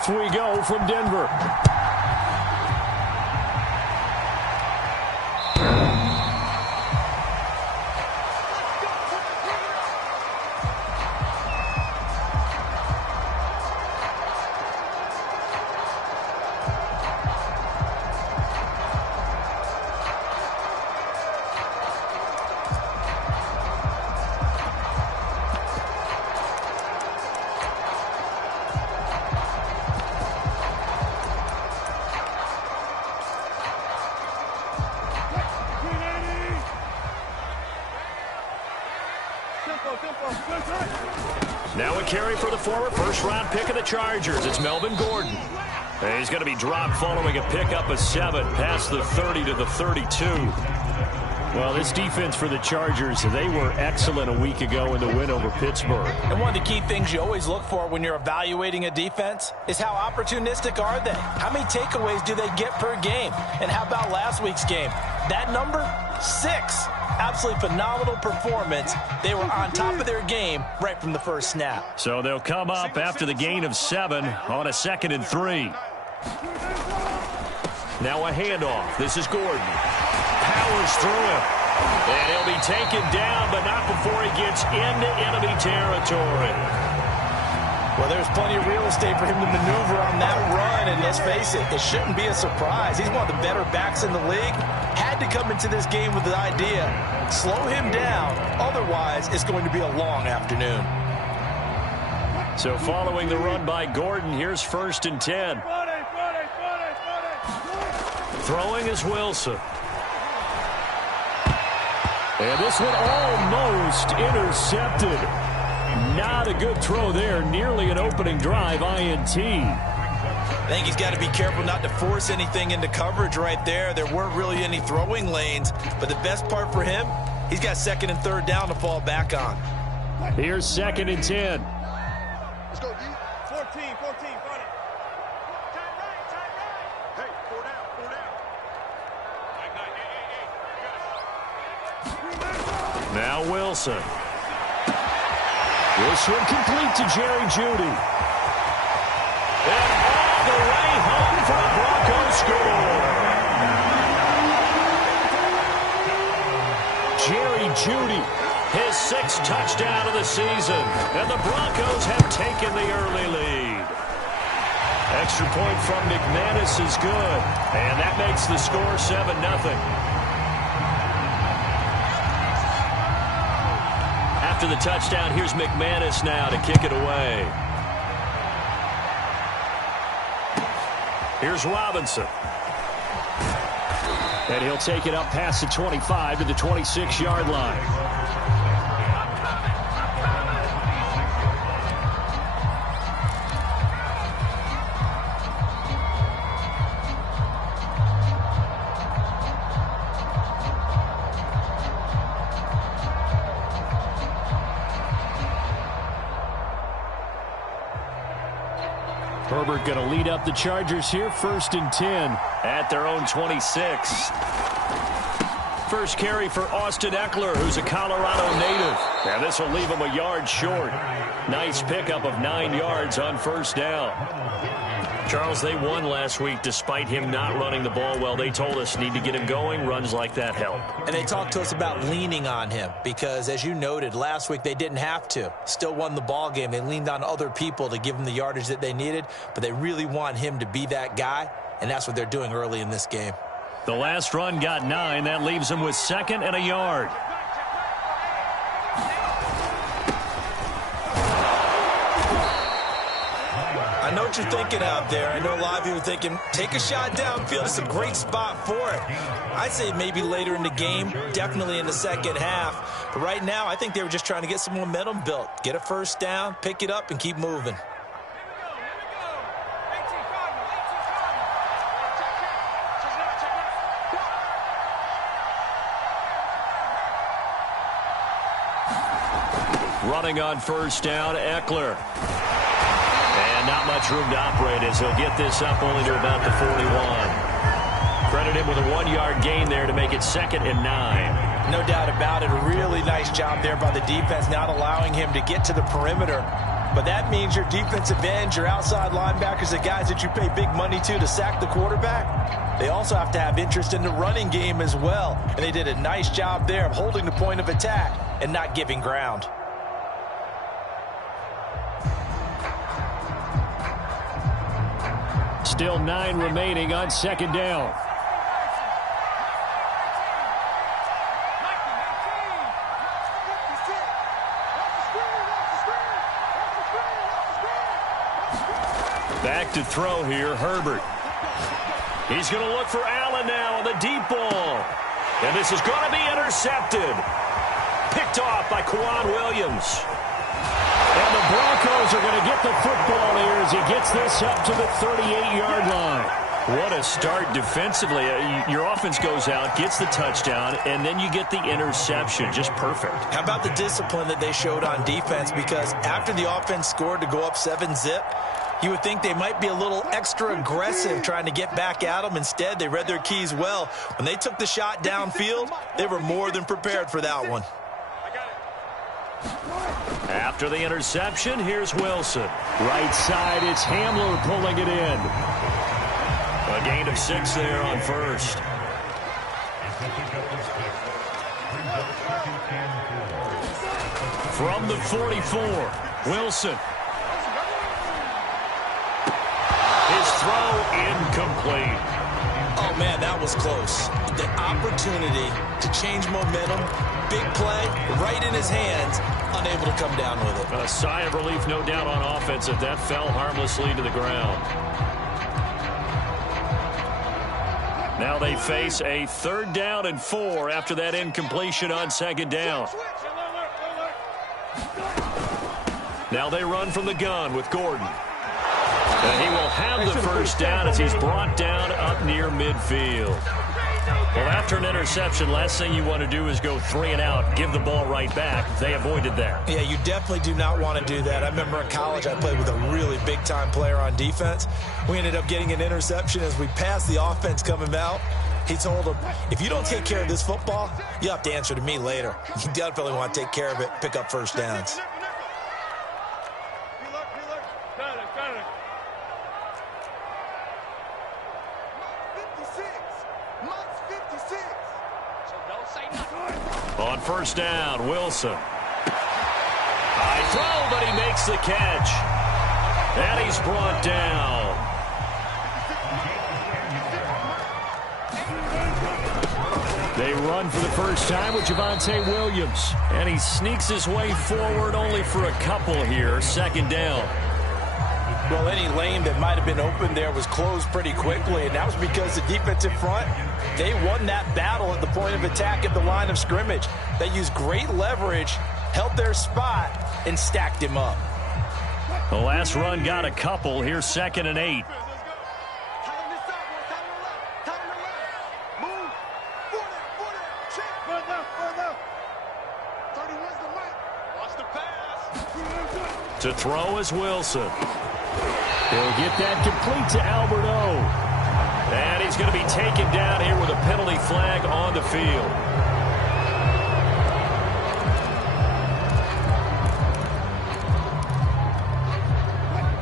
Off we go from Denver. Now a carry for the former first-round pick of the Chargers. It's Melvin Gordon. And he's going to be dropped following a pickup of 7 past the 30 to the 32. Well, this defense for the Chargers, they were excellent a week ago in the win over Pittsburgh. And one of the key things you always look for when you're evaluating a defense is how opportunistic are they? How many takeaways do they get per game? And how about last week's game? That number, 6. Absolutely phenomenal performance. They were on top of their game right from the first snap. So they'll come up after the gain of 7 on a 2nd and 3. Now a handoff. This is Gordon. Powers through him. And he'll be taken down, but not before he gets into enemy territory. Well, there's plenty of real estate for him to maneuver on that run, and let's face it, it shouldn't be a surprise. He's one of the better backs in the league. Had to come into this game with the idea, slow him down, otherwise it's going to be a long afternoon. So following the run by Gordon, here's 1st and 10. Throwing is Wilson. And this one almost intercepted. Not a good throw there. Nearly an opening drive INT. I think he's got to be careful not to force anything into coverage right there. There weren't really any throwing lanes. But the best part for him, he's got 2nd and 3rd down to fall back on. Here's 2nd and 10. Let's go, D. 14, front it. Tight right. Hey, 4 down. Now Wilson. This one complete to Jerry Jeudy. And all the way home for a Broncos score. Jerry Jeudy, his 6th touchdown of the season. And the Broncos have taken the early lead. Extra point from McManus is good. And that makes the score 7-0. After the touchdown, here's McManus now to kick it away. Here's Robinson. And he'll take it up past the 25 to the 26-yard line. Herbert going to lead up the Chargers here, 1st and 10 at their own 26. First carry for Austin Eckler, who's a Colorado native. Now this will leave him a yard short. Nice pickup of 9 yards on 1st down. Charles, they won last week despite him not running the ball well. They told us need to get him going. Runs like that help. And they talked to us about leaning on him because, as you noted, last week they didn't have to. Still won the ball game. They leaned on other people to give them the yardage that they needed, but they really want him to be that guy, and that's what they're doing early in this game. The last run got 9. That leaves him with 2nd and a yard. I know what you're thinking out there. I know a lot of you are thinking, take a shot downfield. It's a great spot for it. I'd say maybe later in the game, definitely in the 2nd half. But right now, I think they were just trying to get some momentum built. Get a 1st down, pick it up, and keep moving. Running on 1st down, Eckler. And not much room to operate as he'll get this up only to about the 41. Credit him with a 1-yard gain there to make it 2nd and 9. No doubt about it. A really nice job there by the defense, not allowing him to get to the perimeter. But that means your defensive ends, your outside linebackers, the guys that you pay big money to sack the quarterback, they also have to have interest in the running game as well. And they did a nice job there of holding the point of attack and not giving ground. Still 9 remaining on second down. Back to throw here, Herbert. He's going to look for Allen now on the deep ball. And this is going to be intercepted. Picked off by Kwan Williams. And the Broncos are going to get the football here as he gets this up to the 38-yard line. What a start defensively. Your offense goes out, gets the touchdown, and then you get the interception. Just perfect. How about the discipline that they showed on defense? Because after the offense scored to go up 7-zip, you would think they might be a little extra aggressive trying to get back at them. Instead, they read their keys well. When they took the shot downfield, they were more than prepared for that one. After the interception, here's Wilson. Right side, it's Hamler pulling it in. A gain of 6 there on first. From the 44, Wilson. His throw incomplete. Oh, man, that was close. The opportunity to change momentum, big play, right in his hands, unable to come down with it. A sigh of relief, no doubt, on offense if that fell harmlessly to the ground. Now they face a 3rd down and 4 after that incompletion on second down. Now they run from the gun with Gordon. And he will have the first down as he's brought down up near midfield. Well, after an interception, last thing you want to do is go 3 and out, give the ball right back. They avoided that. Yeah, you definitely do not want to do that. I remember in college I played with a really big-time player on defense. We ended up getting an interception as we passed the offense coming out. He told him, if you don't take care of this football, you'll have to answer to me later. You definitely want to take care of it, pick up first downs. On first down, Wilson. High throw, but he makes the catch. And he's brought down. They run for the first time with Javonte Williams. And he sneaks his way forward only for a couple here. Second down. Well, any lane that might have been open there was closed pretty quickly, and that was because the defensive front, they won that battle at the point of attack at the line of scrimmage. They used great leverage, held their spot, and stacked him up. The last run got a couple. Here's 2nd and 8. To throw is Wilson. He'll get that complete to Albert O. And he's going to be taken down here with a penalty flag on the field.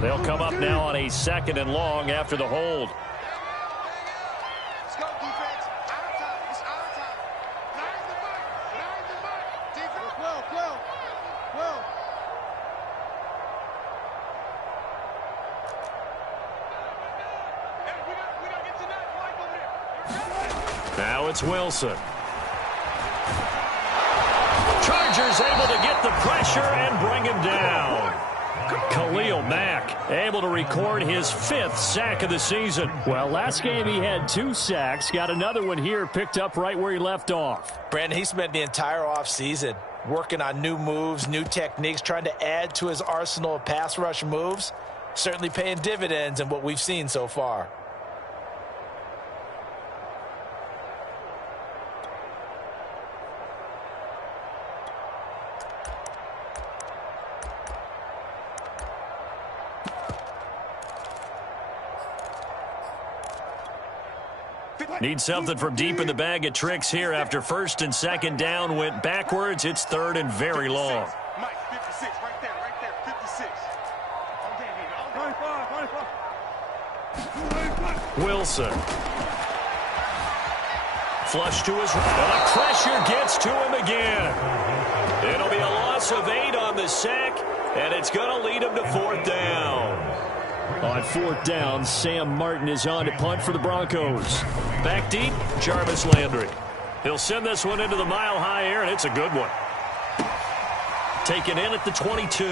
They'll come up now on a 2nd and long after the hold. Let's go, defense. Our time. It's our time. Nine the mark. Nine the mark. Defense. Well. We gotta get to that flag over there. Now it's Wilson. Chargers able to get the pressure and bring him down. Khalil Mack able to record his 5th sack of the season. Well, last game he had 2 sacks. Got another one here picked up right where he left off. Brandon, he spent the entire offseason working on new moves, new techniques, trying to add to his arsenal of pass rush moves. Certainly paying dividends in what we've seen so far. Need something from deep in the bag of tricks here after 1st and 2nd down went backwards. It's 3rd and very long. Mike, 56, right there, 56. Wilson. Flush to his right. The pressure gets to him again. It'll be a loss of 8 on the sack, and it's going to lead him to 4th down. On 4th down, Sam Martin is on to punt for the Broncos. Back deep, Jarvis Landry. He'll send this one into the mile-high air, and it's a good one. Taken in at the 22.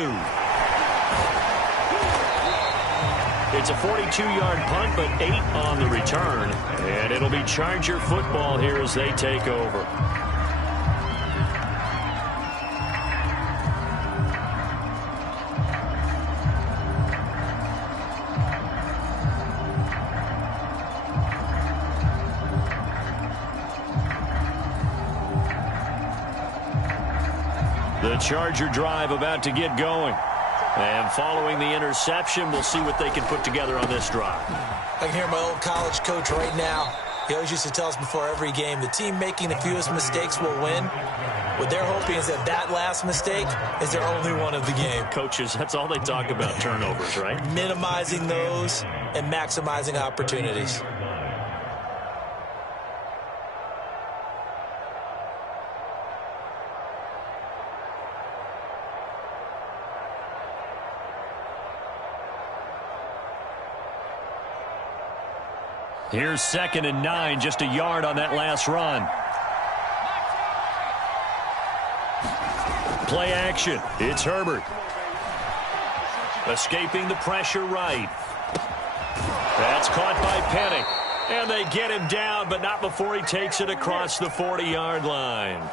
It's a 42-yard punt, but 8 on the return. And it'll be Charger football here as they take over. The Charger drive about to get going. And following the interception, we'll see what they can put together on this drive. I can hear my old college coach right now. He always used to tell us before every game, the team making the fewest mistakes will win. What they're hoping is that last mistake is their only one of the game. Coaches, that's all they talk about, turnovers, right? Minimizing those and maximizing opportunities. Here's 2nd and 9, just a yard on that last run. Play action. It's Herbert. Escaping the pressure right. That's caught by Penning. And they get him down, but not before he takes it across the 40-yard line.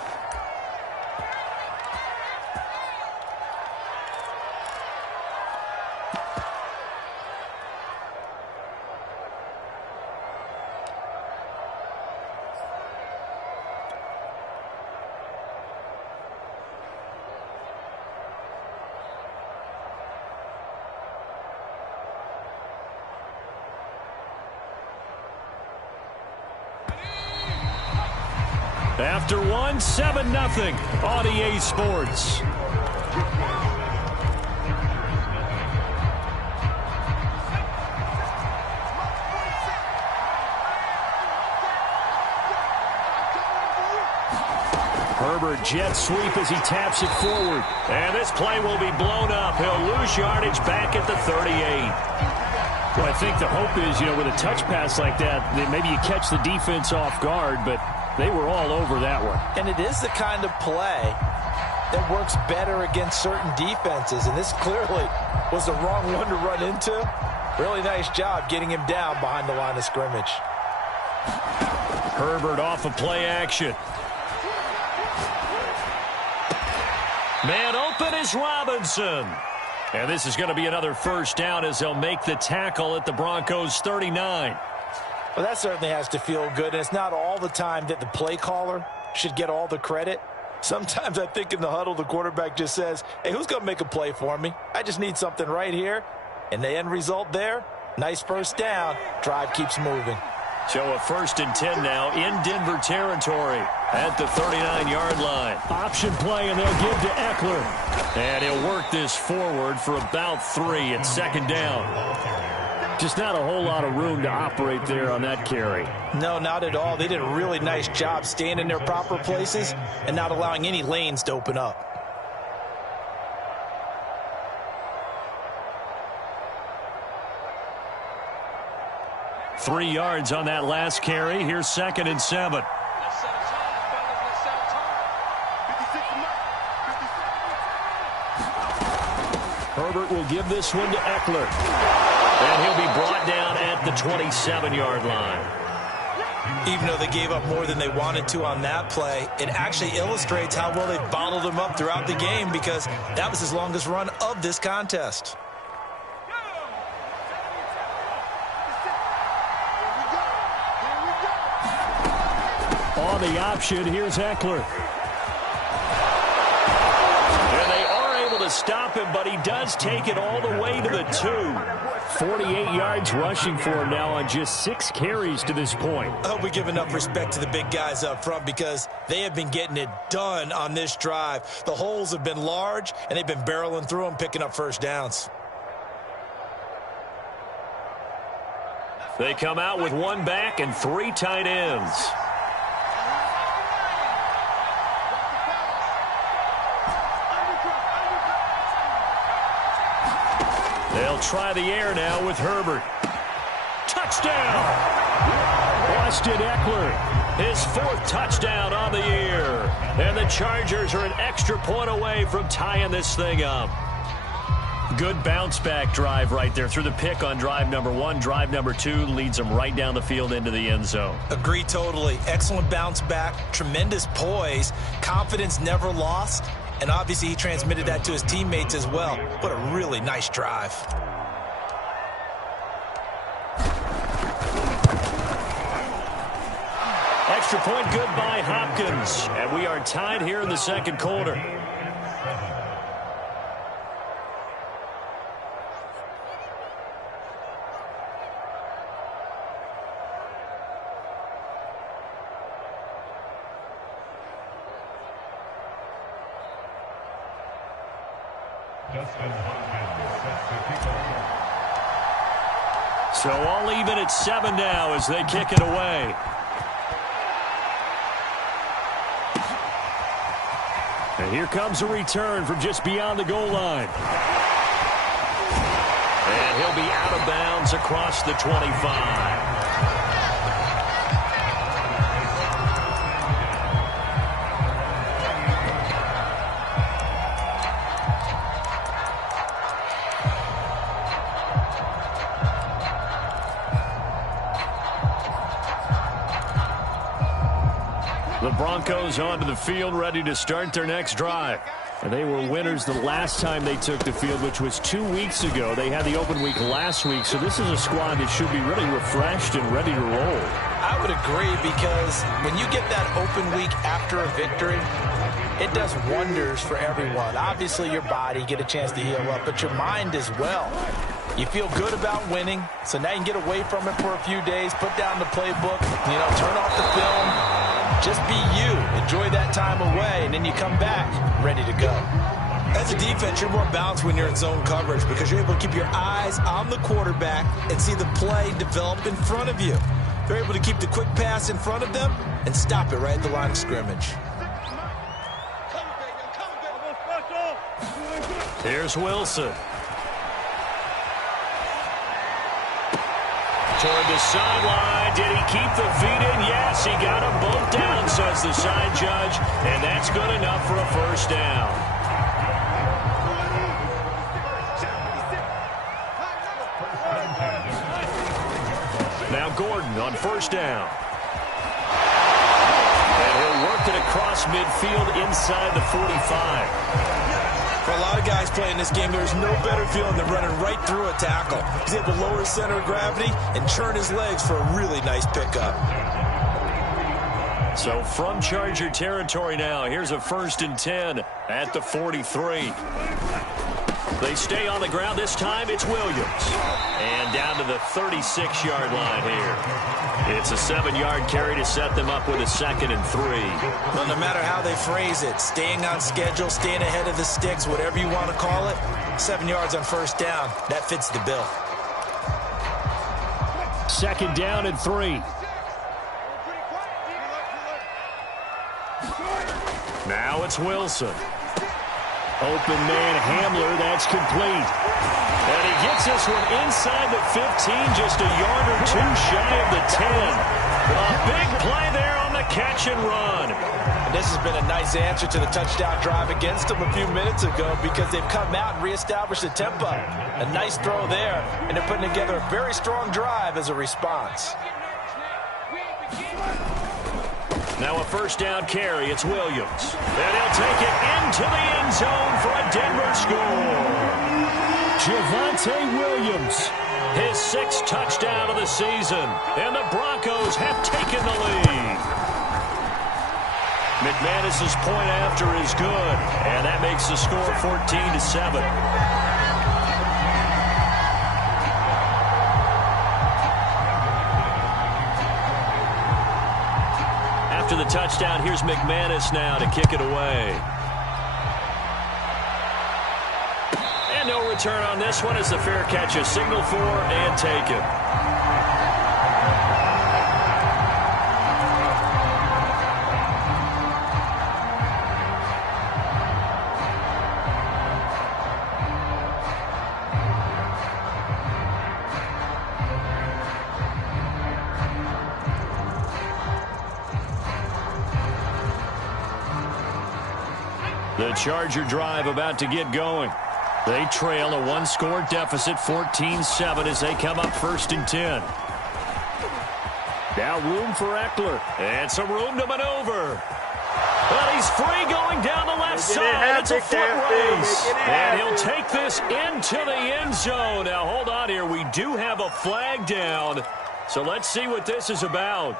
After one, 7-0 on EA Sports. Herbert jet sweep as he taps it forward. And this play will be blown up. He'll lose yardage back at the 38. Well, I think the hope is, with a touch pass like that, that maybe you catch the defense off guard, but they were all over that one. And it is the kind of play that works better against certain defenses. And this clearly was the wrong one to run into. Really nice job getting him down behind the line of scrimmage. Herbert off of play action. Man open is Robinson. And this is going to be another 1st down as they'll make the tackle at the Broncos 39. Well, that certainly has to feel good, and it's not all the time that the play caller should get all the credit. Sometimes I think in the huddle, the quarterback just says, hey, who's going to make a play for me? I just need something right here. And the end result there, nice 1st down. Drive keeps moving. So a 1st and 10 now in Denver territory at the 39-yard line. Option play, and they'll give to Eckler. And he'll work this forward for about 3 at 2nd down. Just not a whole lot of room to operate there on that carry. No, not at all. They did a really nice job staying in their proper places and not allowing any lanes to open up. Three yards on that last carry. Here's 2nd and 7. Herbert will give this one to Eckler. And he'll be brought down at the 27-yard line. Even though they gave up more than they wanted to on that play, it actually illustrates how well they bottled him up throughout the game, because that was his longest run of this contest. On the option, here's Eckler. And they are able to stop him, but he does take it all the way to the 2. 48 yards rushing for him now on just 6 carries to this point. I hope we give enough respect to the big guys up front, because they have been getting it done on this drive. The holes have been large, and they've been barreling through them, picking up 1st downs. They come out with one back and 3 tight ends. They'll try the air now with Herbert. Touchdown! Austin Eckler, his 4th touchdown on the year. And the Chargers are an extra point away from tying this thing up. Good bounce-back drive right there through the pick on drive number 1. Drive number 2 leads them right down the field into the end zone. Agree totally. Excellent bounce back, tremendous poise, confidence never lost, and obviously he transmitted that to his teammates as well. What a really nice drive. Extra point good by Hopkins, and we are tied here in the second quarter. So all even at 7 now as they kick it away. And here comes a return from just beyond the goal line. And he'll be out of bounds across the 25. The Broncos onto the field, ready to start their next drive. And they were winners the last time they took the field, which was 2 weeks ago. They had the open week last week, so this is a squad that should be really refreshed and ready to roll. I would agree, because when you get that open week after a victory, it does wonders for everyone. Obviously, your body, get a chance to heal up, but your mind as well. You feel good about winning, so now you can get away from it for a few days, put down the playbook, turn off the film. Just be you. Enjoy that time away, and then you come back ready to go. As a defense, you're more balanced when you're in zone coverage because you're able to keep your eyes on the quarterback and see the play develop in front of you. They're able to keep the quick pass in front of them and stop it right at the line of scrimmage. Here's Wilson. Toward the sideline. Did he keep the feet in? Yes, he got them both down, says the side judge. And that's good enough for a first down. Now Gordon on first down. And he'll work it across midfield inside the 45. For a lot of guys playing this game, there's no better feeling than running right through a tackle. He's able to lower his center of gravity and churn his legs for a really nice pickup. So from Charger territory now, here's a 1st and 10 at the 43. They stay on the ground. This time it's Williams. And down to the 36-yard line here. It's a 7-yard carry to set them up with a 2nd and 3. Well, no matter how they phrase it, staying on schedule, staying ahead of the sticks, whatever you want to call it, 7 yards on first down, that fits the bill. 2nd down and 3. Now it's Wilson. Open man Hamler, that's complete. And he gets this one inside the 15, just a yard or two shy of the 10. A big play there on the catch and run. And this has been a nice answer to the touchdown drive against them a few minutes ago because they've come out and reestablished the tempo. A nice throw there, and they're putting together a very strong drive as a response. Now a first down carry. It's Williams. And he'll take it into the end zone for a Denver score. Javonte Williams, his 6th touchdown of the season. And the Broncos have taken the lead. McManus's point after is good. And that makes the score 14-7. After the touchdown, here's McManus now to kick it away. And no return on this one as the fair catch is signaled for and taken. The Charger drive about to get going. They trail a one-score deficit, 14-7, as they come up 1st and 10. Now room for Eckler. And some room to maneuver. But he's free going down the left side. It's a foot race. And he'll take this into the end zone. Now, hold on here. We do have a flag down. So let's see what this is about.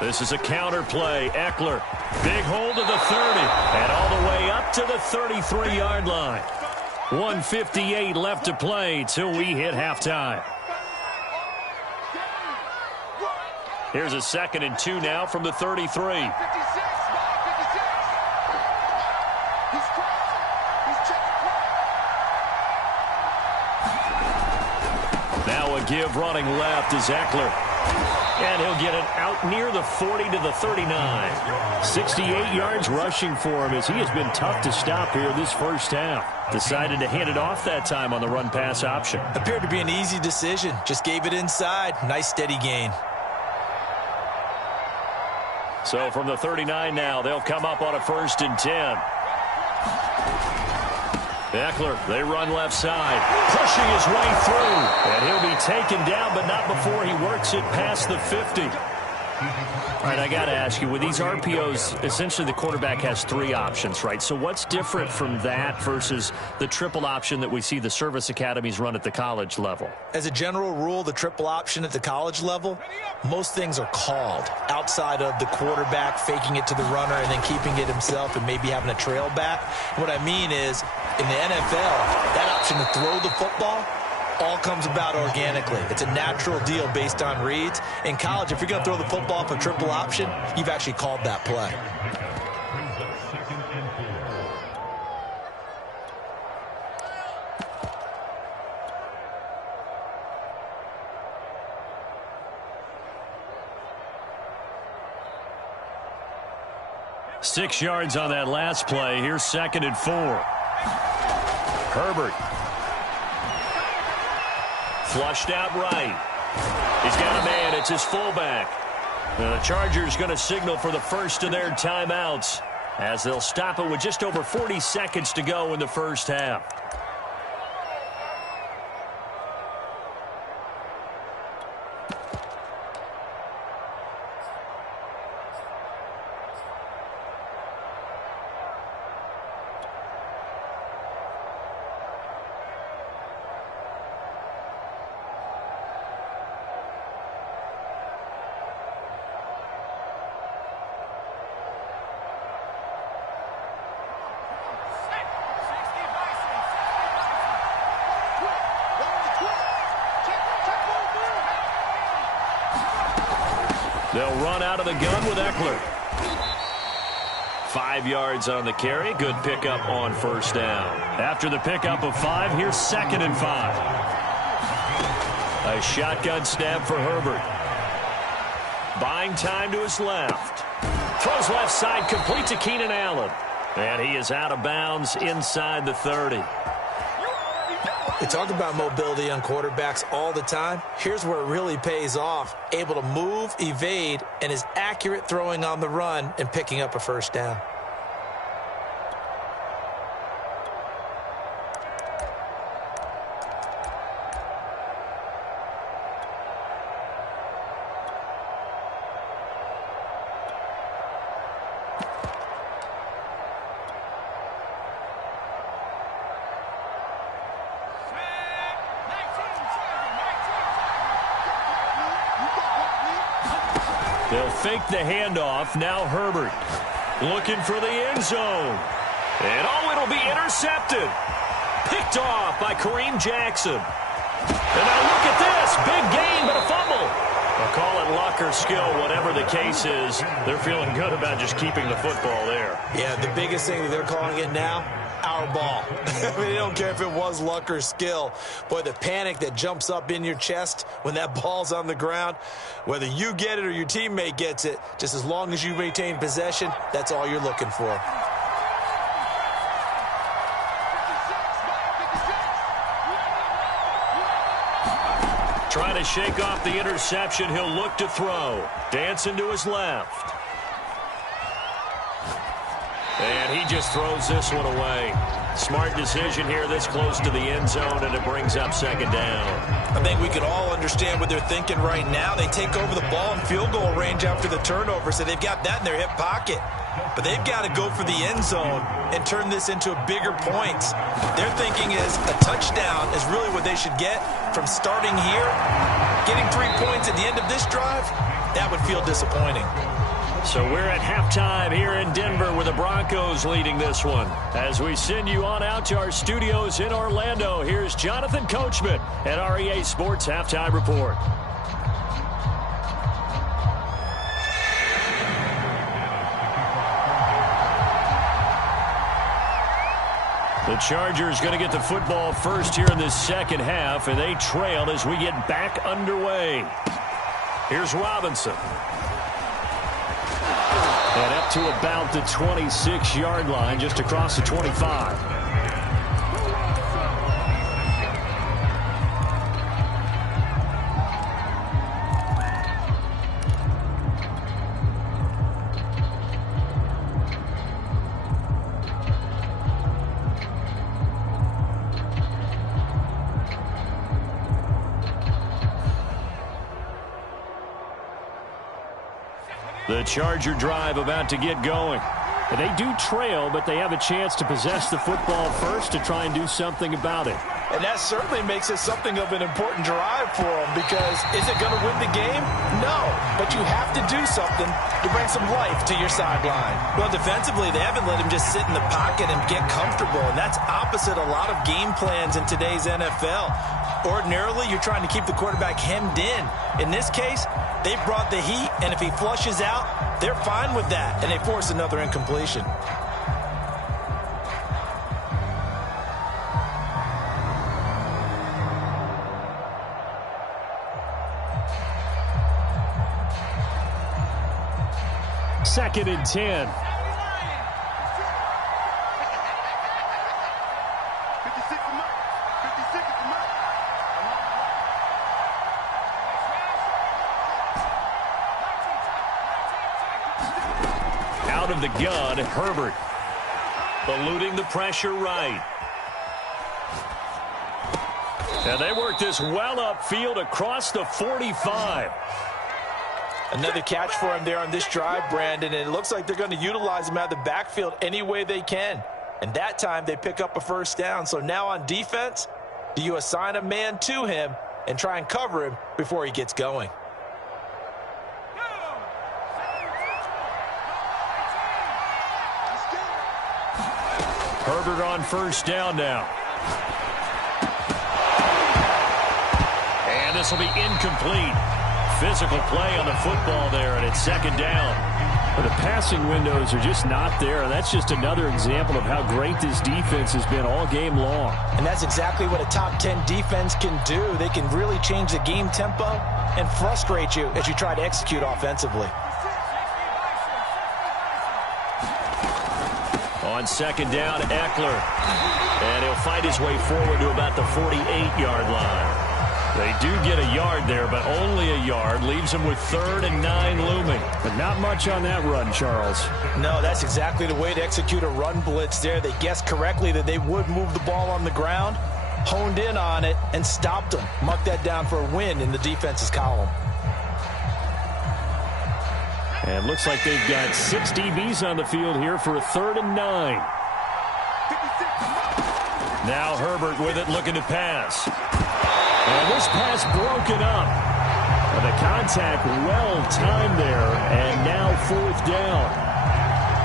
This is a counter play. Eckler, big hold of the 30, and all the way up to the 33-yard line. 1:58 left to play till we hit halftime. Here's a 2nd and 2 now from the 33. Now a give running left is Eckler. And he'll get it out near the 40 to the 39. 68 yards rushing for him as he has been tough to stop here this first half. Decided to hand it off that time on the run-pass option. Appeared to be an easy decision. Just gave it inside. Nice steady gain. So from the 39 now, they'll come up on a 1st and 10. Eckler, they run left side, pushing his way through, and he'll be taken down, but not before he works it past the 50. All right, I got to ask you, with these RPOs, essentially the quarterback has 3 options, right? So what's different from that versus the triple option that we see the service academies run at the college level? As a general rule, the triple option at the college level, most things are called outside of the quarterback faking it to the runner and then keeping it himself and maybe having a trail back. What I mean is, in the NFL, that option to throw the football all comes about organically. It's a natural deal based on reads. In college, if you're going to throw the football for triple option, you've actually called that play. Six yards on that last play. Here's 2nd and 4. Herbert. Flushed out right. He's got a man. It's his fullback. And the Chargers going to signal for the first of their timeouts as they'll stop it with just over 40 seconds to go in the first half. They'll run out of the gun with Eckler. 5 yards on the carry. Good pickup on first down. After the pickup of 5, here's 2nd and 5. A shotgun snap for Herbert. Buying time to his left. Throws left side, complete to Keenan Allen. And he is out of bounds inside the 30. We talk about mobility on quarterbacks all the time. Here's where it really pays off. Able to move, evade, and is accurate throwing on the run and picking up a first down. They'll fake the handoff. Now Herbert looking for the end zone. And it'll be intercepted. Picked off by Kareem Jackson. And now look at this. Big gain, but a fumble. Well, call it luck or skill, whatever the case is, they're feeling good about just keeping the football there. Yeah, the biggest thing that they're calling it now, our ball. I mean, they don't care if it was luck or skill. Boy, the panic that jumps up in your chest when that ball's on the ground, whether you get it or your teammate gets it, just as long as you maintain possession, that's all you're looking for. Trying to shake off the interception. He'll look to throw. Dancing to his left. And he just throws this one away. Smart decision here this close to the end zone, and it brings up second down. I think we can all understand what they're thinking right now. They take over the ball in field goal range after the turnover, so they've got that in their hip pocket. But they've got to go for the end zone and turn this into bigger points. Their thinking is a touchdown is really what they should get from starting here. Getting 3 points at the end of this drive, that would feel disappointing. So we're at halftime here in Denver with the Broncos leading this one. As we send you on out to our studios in Orlando, here's Jonathan Coachman at REA Sports Halftime Report. The Chargers going to get the football first here in this second half, and they trail as we get back underway. Here's Robinson. And up to about the 26-yard line, just across the 25. The Charger drive about to get going. They do trail, but they have a chance to possess the football first to try and do something about it. And that certainly makes it something of an important drive for them, because is it going to win the game? No, but you have to do something to bring some life to your sideline. Well, defensively, they haven't let him just sit in the pocket and get comfortable, and that's opposite a lot of game plans in today's NFL. Ordinarily, you're trying to keep the quarterback hemmed in. In this case, they brought the heat, and if he flushes out, they're fine with that, and they force another incompletion. Second and 10. 56 is Mike. 56 is Mike. Out of the gun, Herbert. Eluding the pressure right. And they work this well upfield across the 45. Another catch for him there on this drive, Brandon, and it looks like they're going to utilize him out of the backfield any way they can. And that time they pick up a first down. So now on defense, do you assign a man to him and try and cover him before he gets going? Herbert on first down now. And this will be incomplete. Physical play on the football there, and it's second down. But the passing windows are just not there, and that's just another example of how great this defense has been all game long. And that's exactly what a top 10 defense can do. They can really change the game tempo and frustrate you as you try to execute offensively. On second down, Eckler. And he'll fight his way forward to about the 48-yard line. They do get a yard there, but only a yard. Leaves them with 3rd and 9 looming. But not much on that run, Charles. No, that's exactly the way to execute a run blitz there. They guessed correctly that they would move the ball on the ground, honed in on it, and stopped them. Mark that down for a win in the defense's column. And looks like they've got 6 DBs on the field here for a 3rd and 9. Now Herbert with it, looking to pass. And this pass broken up. And the contact well timed there, and now 4th down.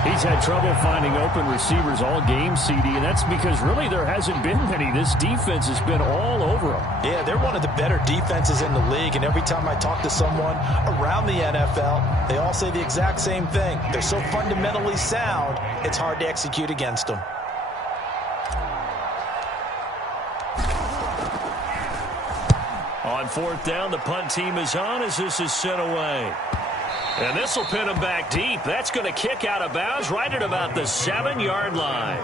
He's had trouble finding open receivers all game, CD, and that's because really there hasn't been many. This defense has been all over him. Yeah, they're one of the better defenses in the league, and every time I talk to someone around the NFL, they all say the exact same thing. They're so fundamentally sound, it's hard to execute against them. On fourth down, the punt team is on as this is sent away. And this will pin him back deep. That's going to kick out of bounds right at about the 7-yard line.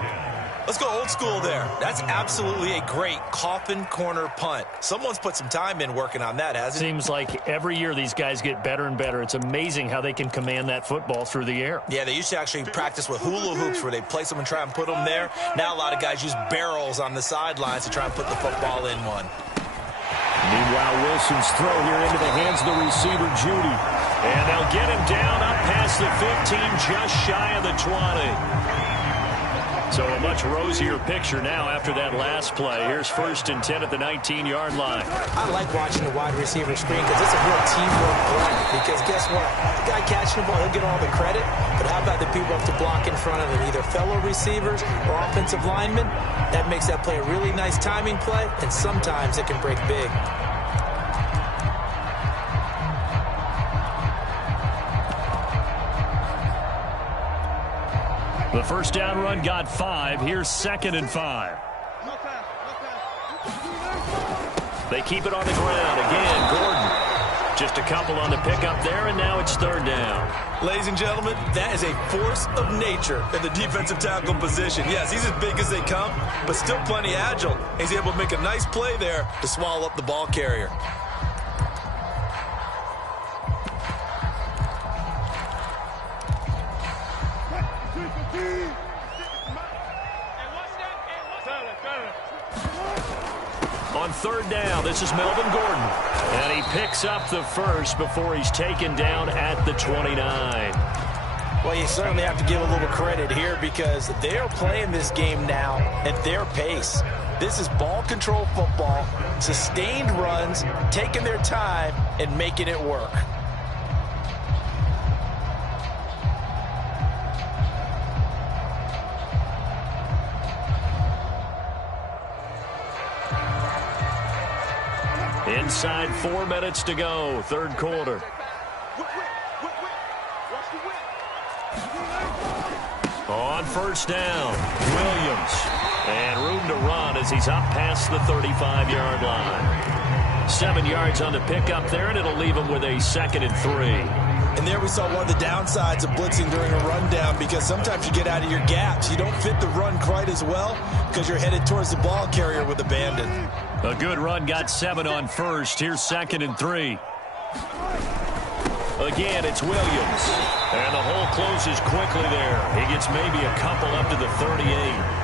Let's go old school there. That's absolutely a great coffin corner punt. Someone's put some time in working on that, hasn't it? Seems like every year these guys get better and better. It's amazing how they can command that football through the air. Yeah, they used to actually practice with hula hoops where they place them and try and put them there. Now a lot of guys use barrels on the sidelines to try and put the football in one. Meanwhile, Wilson's throw here into the hands of the receiver, Judy. And they'll get him down up past the 15, just shy of the 20. So a much rosier picture now after that last play. Here's 1st and 10 at the 19-yard line. I like watching the wide receiver screen because it's a real teamwork play. Because guess what? The guy catching the ball, he'll get all the credit. But how about the people have to block in front of him, either fellow receivers or offensive linemen? That makes that play a really nice timing play, and sometimes it can break big. The first down run got 5. Here's 2nd and 5. They keep it on the ground. Again, Gordon. Just a couple on the pickup there, and now it's 3rd down. Ladies and gentlemen, that is a force of nature in the defensive tackle position. Yes, he's as big as they come, but still plenty agile. He's able to make a nice play there to swallow up the ball carrier. On 3rd down, this is Melvin Gordon. And he picks up the first before he's taken down at the 29. Well, you certainly have to give a little credit here because they are playing this game now at their pace. This is ball control football, sustained runs, taking their time, and making it work. Inside 4 minutes to go, 3rd quarter. On 1st down, Williams. And room to run as he's up past the 35-yard line. 7 yards on the pickup there, and it'll leave him with a 2nd and 3. And there we saw one of the downsides of blitzing during a rundown because sometimes you get out of your gaps. You don't fit the run quite as well because you're headed towards the ball carrier with abandon. A good run got 7 on 1st. Here's 2nd and 3. Again, it's Williams. And the hole closes quickly there. He gets maybe a couple up to the 38.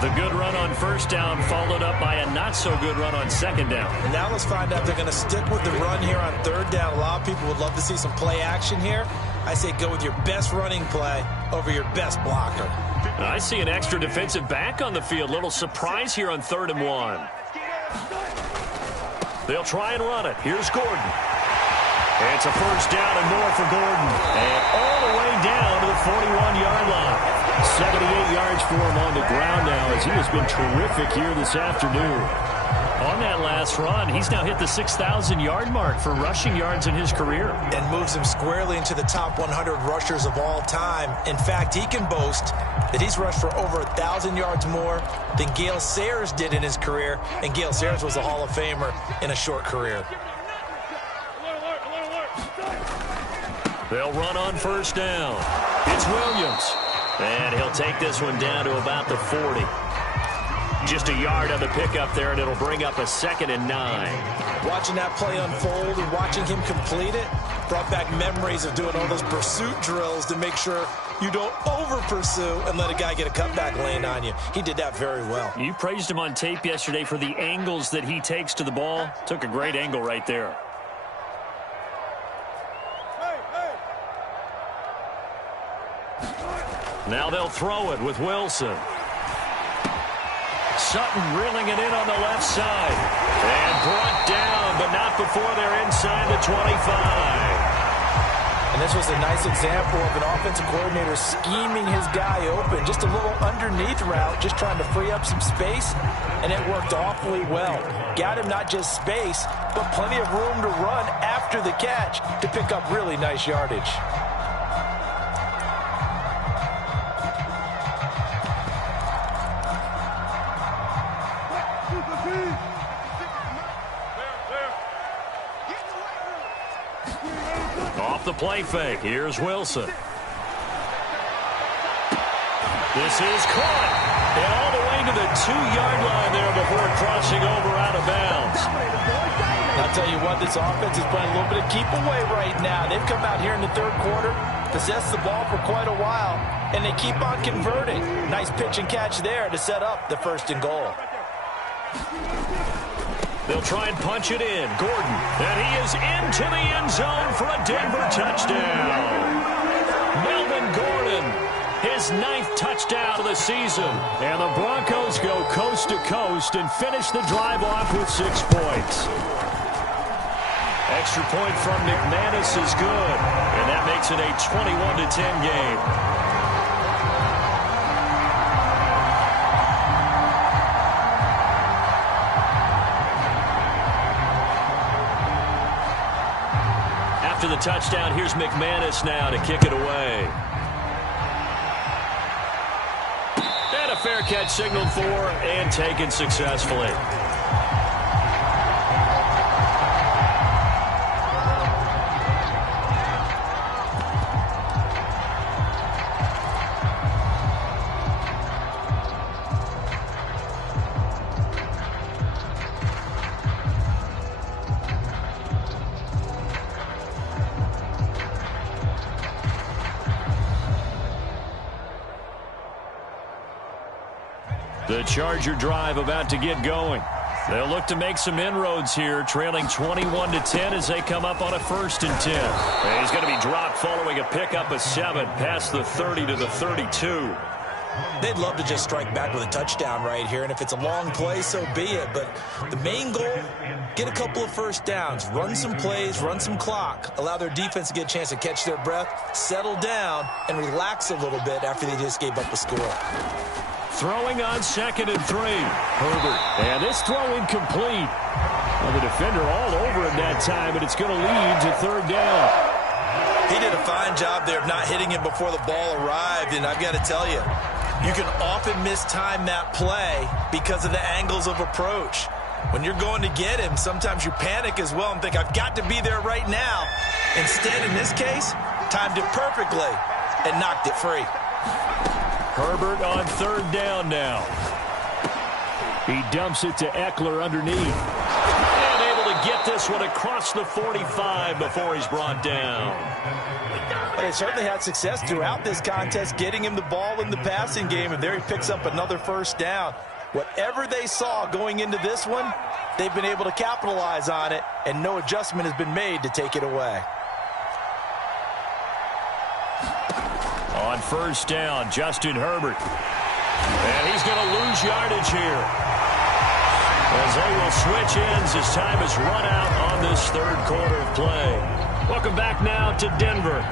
The good run on 1st down followed up by a not-so-good run on 2nd down. And now let's find out if they're going to stick with the run here on 3rd down. A lot of people would love to see some play action here. I say go with your best running play over your best blocker. I see an extra defensive back on the field. Little surprise here on 3rd and 1. They'll try and run it. Here's Gordon. It's a 1st down and more for Gordon. And all the way down to the 41-yard line. 78 yards for him on the ground now as he has been terrific here this afternoon. On that last run, he's now hit the 6,000-yard mark for rushing yards in his career. And moves him squarely into the top 100 rushers of all time. In fact, he can boast that he's rushed for over 1,000 yards more than Gale Sayers did in his career. And Gale Sayers was a Hall of Famer in a short career. They'll run on 1st down. It's Williams. And he'll take this one down to about the 40. Just a yard on the pickup there, and it'll bring up a 2nd and 9. Watching that play unfold and watching him complete it brought back memories of doing all those pursuit drills to make sure you don't over-pursue and let a guy get a cutback lane on you. He did that very well. You praised him on tape yesterday for the angles that he takes to the ball. Took a great angle right there. Now they'll throw it with Wilson. Sutton reeling it in on the left side. And brought down, but not before they're inside the 25. And this was a nice example of an offensive coordinator scheming his guy open. Just a little underneath route, just trying to free up some space, and it worked awfully well. Got him not just space, but plenty of room to run after the catch to pick up really nice yardage. Off the play fake, here's Wilson. This is caught. And all the way to the 2-yard line there before crossing over out of bounds. I'll tell you what, this offense is playing a little bit of keep away right now. They've come out here in the third quarter, possessed the ball for quite a while, and they keep on converting. Nice pitch and catch there to set up the 1st and goal. They'll try and punch it in. Gordon, and he is into the end zone for a Denver touchdown. Melvin Gordon, his 9th touchdown of the season. And the Broncos go coast to coast and finish the drive off with 6 points. Extra point from McManus is good, and that makes it a 21-10 game. After the touchdown, here's McManus now to kick it away. And a fair catch signaled for and taken successfully. The Charger drive about to get going. They'll look to make some inroads here, trailing 21-10 as they come up on a 1st and 10. And he's going to be dropped following a pickup of 7 past the 30 to the 32. They'd love to just strike back with a touchdown right here, and if it's a long play, so be it. But the main goal, get a couple of 1st downs, run some plays, run some clock, allow their defense to get a chance to catch their breath, settle down, and relax a little bit after they just gave up a score. Throwing on 2nd and 3. Herbert. And this throw incomplete. Well, the defender all over him that time, but it's going to lead to 3rd down. He did a fine job there of not hitting him before the ball arrived, and I've got to tell you, you can often mistime that play because of the angles of approach. When you're going to get him, sometimes you panic as well and think, I've got to be there right now. Instead, in this case, timed it perfectly and knocked it free. Herbert on 3rd down now. He dumps it to Eckler underneath. And able to get this one across the 45 before he's brought down. They certainly had success throughout this contest, getting him the ball in the passing game, and there he picks up another 1st down. Whatever they saw going into this one, they've been able to capitalize on it, and no adjustment has been made to take it away. On 1st down, Justin Herbert. And he's going to lose yardage here, as they will switch ends as time is run out on this 3rd quarter of play. Welcome back now to Denver.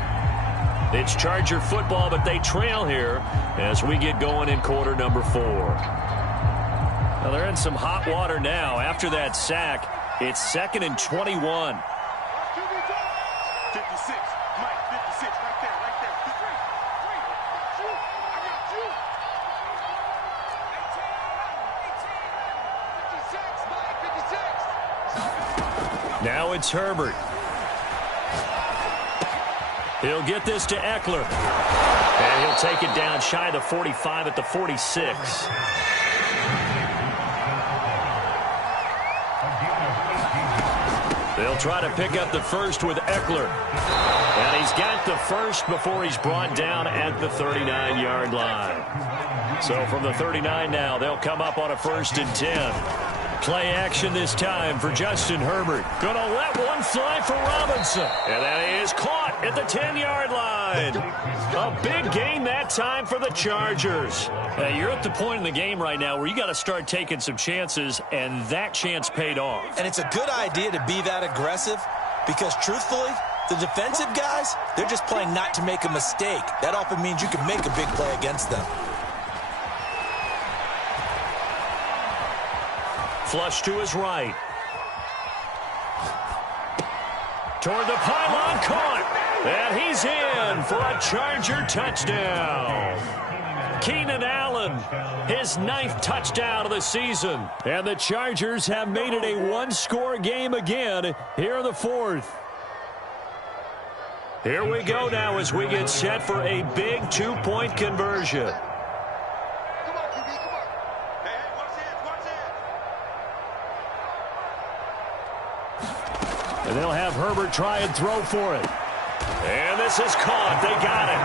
It's Charger football, but they trail here as we get going in quarter number 4. Well, they're in some hot water now. After that sack, it's 2nd and 21. 56, Mike, 56, right there, right there. I got you. 56, Mike, 56. Now it's Herbert. He'll get this to Eckler. And he'll take it down shy of the 45 at the 46. They'll try to pick up the 1st with Eckler. And he's got the 1st before he's brought down at the 39-yard line. So from the 39 now, they'll come up on a 1st and 10. Play action this time for Justin Herbert. Gonna let one fly for Robinson. And that is caught at the 10-yard line. A big gain that time for the Chargers. You're at the point in the game right now where you got to start taking some chances, and that chance paid off. And it's a good idea to be that aggressive because, truthfully, The defensive guys, they're just playing not to make a mistake. That often means you can make a big play against them. Flush to his right. Toward the pylon, caught. And he's in for a Charger touchdown. Keenan Allen, his 9th touchdown of the season. And the Chargers have made it a one-score game again here in the 4th. Here we go now as we get set for a big 2-point conversion. Come on, QB, come on. Hey, watch it. And they'll have Herbert try and throw for it. And this is caught. They got it.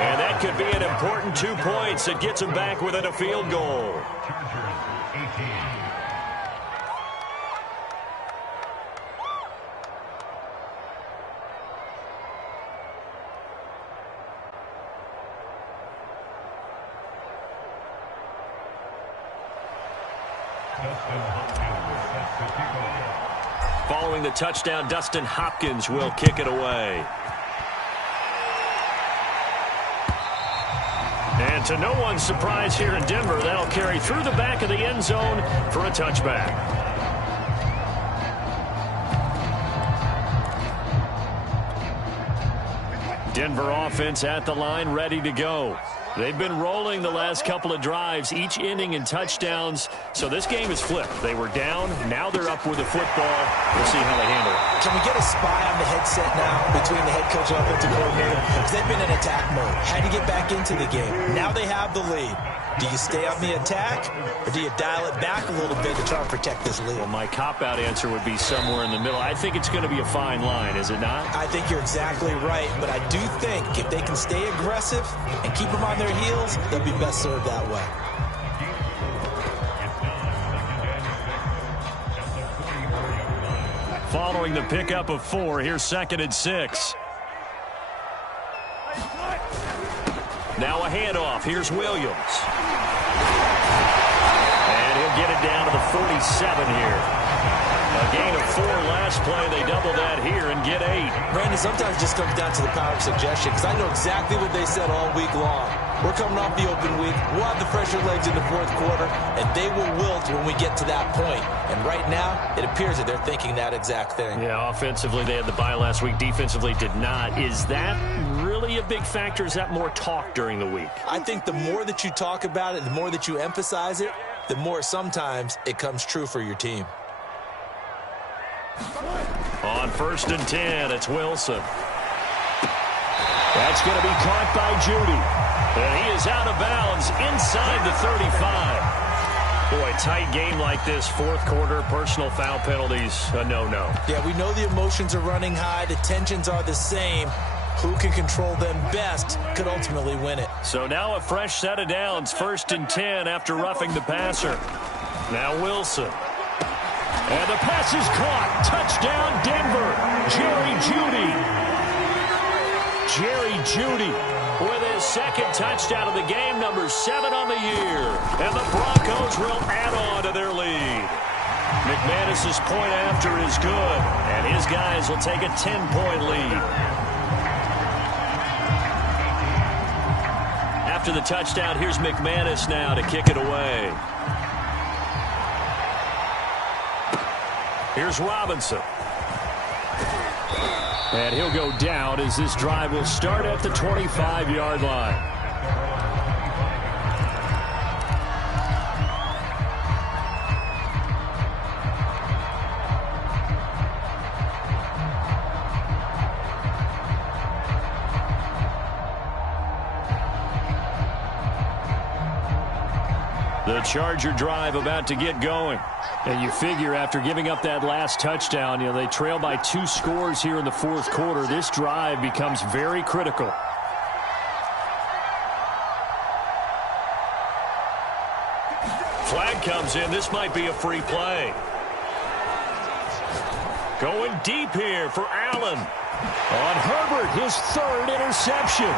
And that could be an important 2 points that gets them back within a field goal. Following the touchdown, Dustin Hopkins will kick it away. And to no one's surprise here in Denver, that'll carry through the back of the end zone for a touchback. Denver offense at the line, ready to go. They've been rolling the last couple of drives, each ending in touchdowns. So this game is flipped. They were down. Now they're up with the football. We'll see how they handle it. Can we get a spy on the headset now between the head coach and offensive coordinator? Because they've been in attack mode. Had to get back into the game. Now they have the lead. Do you stay on the attack, or do you dial it back a little bit to try and protect this lead? Well, my cop-out answer would be somewhere in the middle. I think it's going to be a fine line, is it not? I think you're exactly right, but I do think if they can stay aggressive and keep them on their heels, they'll be best served that way. Following the pickup of 4, here's 2nd and 6. Now a handoff. Here's Williams. And he'll get it down to the 47 here. A gain of 4 last play. They double that here and get 8. Brandon, sometimes it just comes down to the power of suggestion, because I know exactly what they said all week long. We're coming off the open week. We'll have the fresher legs in the 4th quarter, and they will wilt when we get to that point. And right now, it appears that they're thinking that exact thing. Yeah, offensively, they had the bye last week. Defensively, did not. Is that really a big factor? Is that more talk during the week? I think the more that you talk about it, the more that you emphasize it, the more sometimes it comes true for your team. On 1st and 10, it's Wilson. That's going to be caught by Judy. And he is out of bounds inside the 35. Boy, tight game like this, 4th quarter, personal foul penalties, a no-no. Yeah, we know the emotions are running high. The tensions are the same. Who can control them best could ultimately win it. So now a fresh set of downs, 1st and 10 after roughing the passer. Now Wilson. And the pass is caught. Touchdown, Denver. Jerry Jeudy with his 2nd touchdown of the game, number 7 on the year. And the Broncos will add on to their lead. McManus's point after is good, and his guys will take a 10-point lead. After the touchdown, here's McManus now to kick it away. Here's Robinson. And he'll go down as this drive will start at the 25-yard line. The Charger drive about to get going. And you figure after giving up that last touchdown, they trail by 2 scores here in the 4th quarter. This drive becomes very critical. Flag comes in. This might be a free play. Going deep here for Allen. On Herbert, his 3rd interception.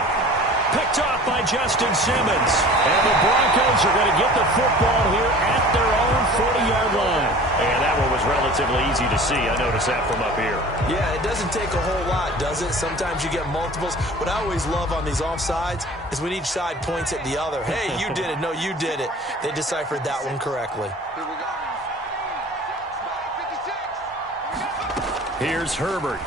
Picked off by Justin Simmons. And the Broncos are going to get the football here at their own 40-yard line. And that one was relatively easy to see. I noticed that from up here. Yeah, it doesn't take a whole lot, does it? Sometimes you get multiples. What I always love on these offsides is when each side points at the other. Hey, you did it. No, you did it. They deciphered that one correctly. Here we go. 56. Here's Herbert.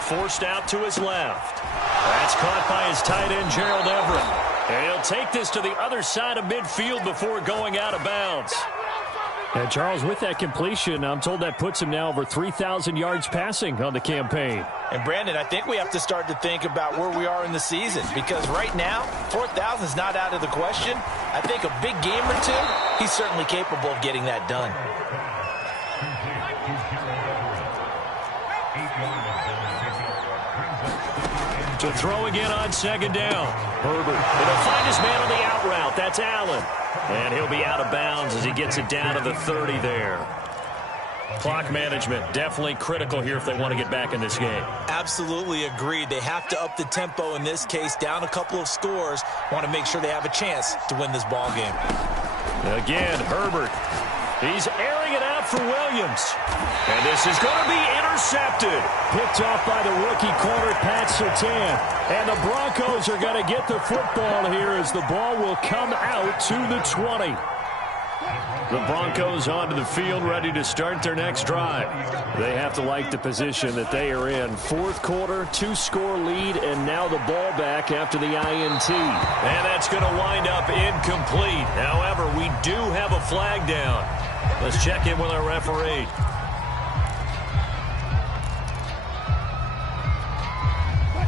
Forced out to his left. That's caught by his tight end, Gerald Everett. And he'll take this to the other side of midfield before going out of bounds. And Charles, with that completion, I'm told that puts him now over 3,000 yards passing on the campaign. And Brandon, I think we have to start to think about where we are in the season, because right now, 4,000 is not out of the question. I think a big game or two, he's certainly capable of getting that done. To throw again on second down. Herbert. And he'll find his man on the out route. That's Allen. And he'll be out of bounds as he gets it down to the 30 there. Clock management definitely critical here if they want to get back in this game. Absolutely agreed. They have to up the tempo in this case, down a couple of scores. Want to make sure they have a chance to win this ball game. Again, Herbert. He's airing it out for Williams. And this is going to be intercepted. Picked off by the rookie corner, Pat Surtain. And the Broncos are going to get the football here as the ball will come out to the 20. The Broncos onto the field, ready to start their next drive. They have to like the position that they are in. Fourth quarter, 2-score lead, and now the ball back after the INT. And that's going to wind up incomplete. However, we do have a flag down. Let's check in with our referee.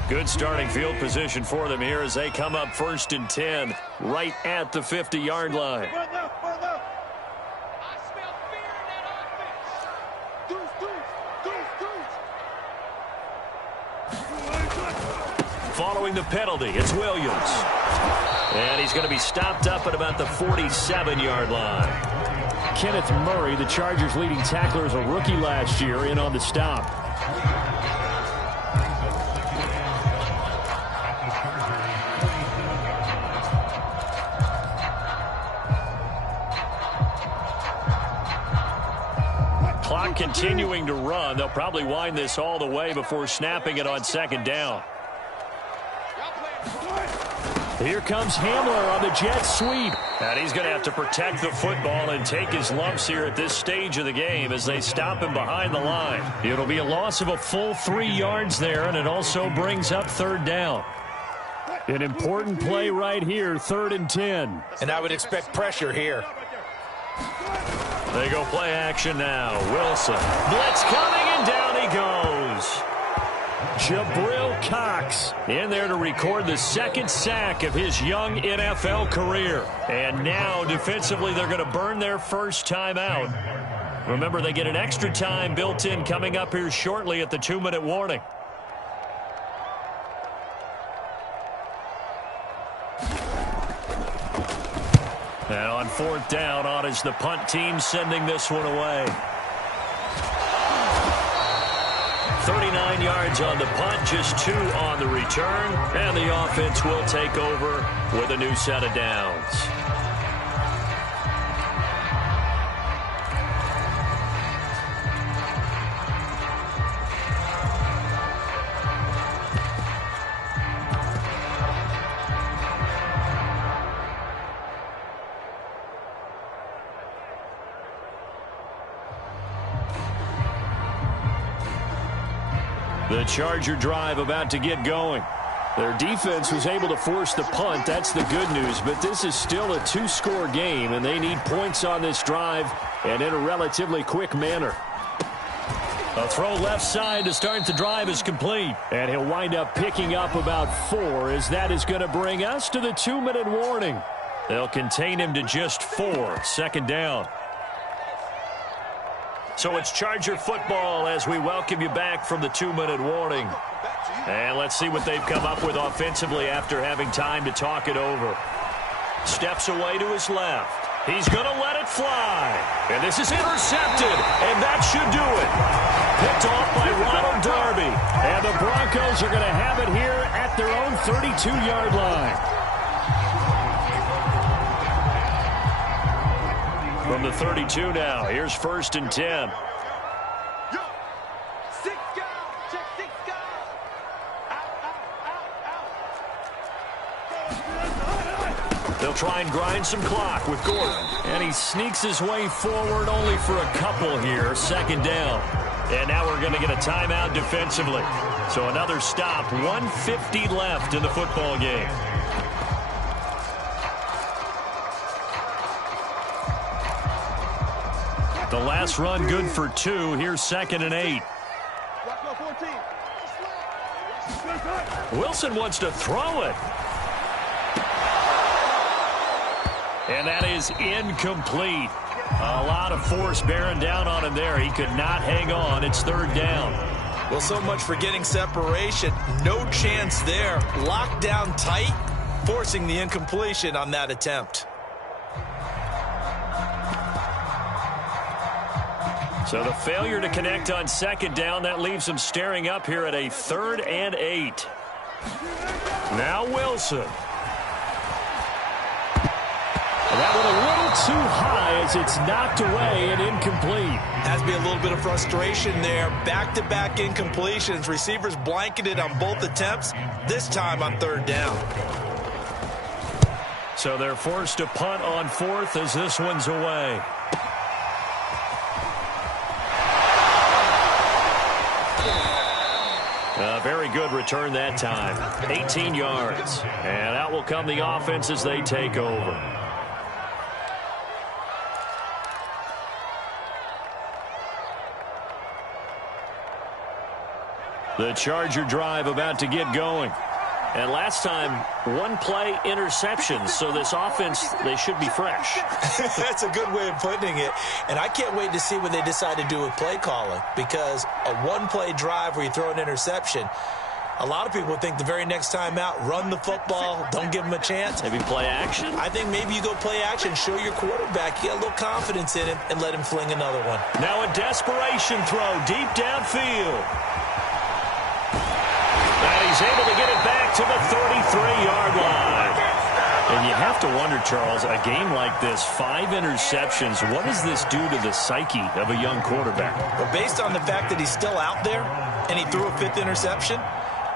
Good starting field position for them here as they come up 1st and 10 right at the 50-yard line. Following the penalty, it's Williams. And he's going to be stopped up at about the 47-yard line. Kenneth Murray, the Chargers' leading tackler, as a rookie last year, in on the stop. Clock continuing to run. They'll probably wind this all the way before snapping it on second down. Here comes Hamler on the jet sweep. And he's going to have to protect the football and take his lumps here at this stage of the game as they stop him behind the line. It'll be a loss of a full 3 yards there, and it also brings up third down. An important play right here, 3rd and 10. And I would expect pressure here. They go play action now. Wilson. Blitz coming, and down he goes. Jabril Cox in there to record the 2nd sack of his young NFL career. And now, defensively, they're going to burn their first time out. Remember, they get an extra time built in coming up here shortly at the 2-minute warning. Now on 4th down, on is the punt team sending this one away. 39 yards on the punt, just 2 on the return, and the offense will take over with a new set of downs. The Charger drive about to get going. Their defense was able to force the punt. That's the good news. But this is still a 2-score game, and they need points on this drive and in a relatively quick manner. A throw left side to start the drive is complete. And he'll wind up picking up about 4, as that is going to bring us to the 2-minute warning. They'll contain him to just 4. 2nd down. So it's Charger football as we welcome you back from the 2-minute warning. And let's see what they've come up with offensively after having time to talk it over. Steps away to his left. He's going to let it fly. And this is intercepted. And that should do it. Picked off by Ronald Darby. And the Broncos are going to have it here at their own 32-yard line. From the 32 now, here's 1st and 10. They'll try and grind some clock with Gordon. And he sneaks his way forward only for a couple here. 2nd down. And now we're going to get a timeout defensively. So another stop. 1:50 left in the football game. The last run good for 2. Here's 2nd and 8. Wilson wants to throw it. And that is incomplete. A lot of force bearing down on him there. He could not hang on. It's 3rd down. Well, so much for getting separation. No chance there. Locked down tight, forcing the incompletion on that attempt. So the failure to connect on 2nd down, that leaves him staring up here at a 3rd and 8. Now Wilson. That one a little too high as it's knocked away and incomplete. Has to be a little bit of frustration there. Back-to-back incompletions. Receivers blanketed on both attempts, this time on 3rd down. So they're forced to punt on 4th as this one's away. A very good return that time. 18 yards. And out will come the offense as they take over. The Charger drive about to get going. And last time, 1-play interceptions. So this offense, they should be fresh. That's a good way of putting it. And I can't wait to see what they decide to do with play calling. Because a 1-play drive where you throw an interception, a lot of people think the very next time out, run the football, don't give them a chance. Maybe play action? I think maybe you go play action, show your quarterback, you get a little confidence in him, and let him fling another one. Now a desperation throw deep downfield. And he's able to get it back to the 33-yard line. And you have to wonder, Charles, a game like this, 5 interceptions, what does this do to the psyche of a young quarterback? Well, based on the fact that he's still out there and he threw a 5th interception,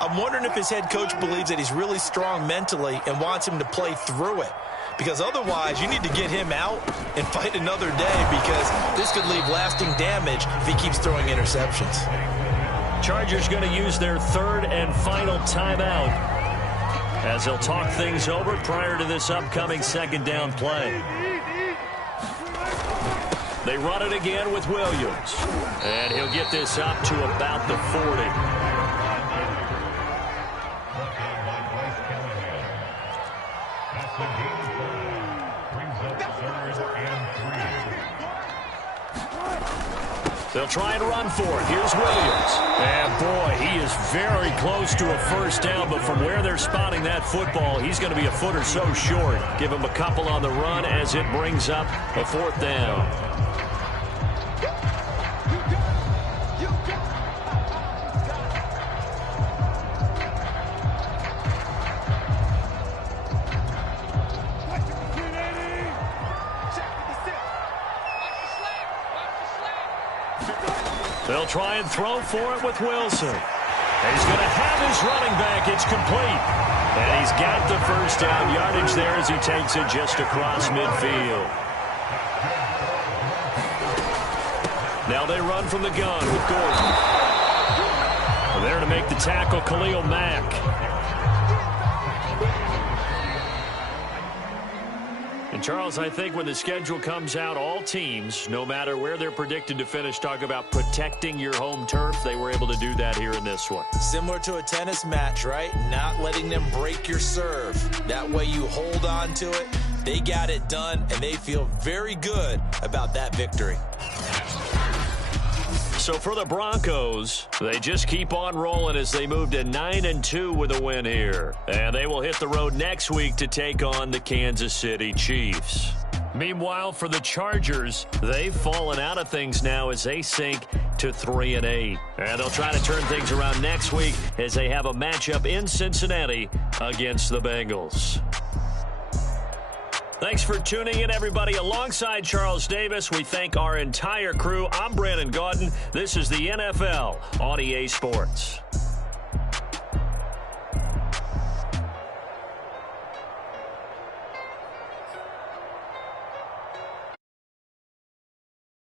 I'm wondering if his head coach believes that he's really strong mentally and wants him to play through it. Because otherwise, you need to get him out and fight another day, because this could leave lasting damage if he keeps throwing interceptions. Chargers going to use their 3rd and final timeout as they'll talk things over prior to this upcoming 2nd down play. They run it again with Williams. And he'll get this up to about the 40. They'll try and run for it. Here's Williams. And, boy, he is very close to a 1st down, but from where they're spotting that football, he's going to be a foot or so short. Give him a couple on the run as it brings up a 4th down. They'll try and throw for it with Wilson. And he's going to have his running back. It's complete. And he's got the 1st down yardage there as he takes it just across midfield. Now they run from the gun with Gordon. There to make the tackle, Khalil Mack. And, Charles, I think when the schedule comes out, all teams, no matter where they're predicted to finish, talk about protecting your home turf. They were able to do that here in this one. Similar to a tennis match, right? Not letting them break your serve. That way you hold on to it. They got it done, and they feel very good about that victory. So for the Broncos, they just keep on rolling as they move to 9-2 with a win here. And they will hit the road next week to take on the Kansas City Chiefs. Meanwhile, for the Chargers, they've fallen out of things now as they sink to 3-8. And they'll try to turn things around next week as they have a matchup in Cincinnati against the Bengals. Thanks for tuning in, everybody. Alongside Charles Davis, we thank our entire crew. I'm Brandon Gaudin. This is the NFL on EA Sports.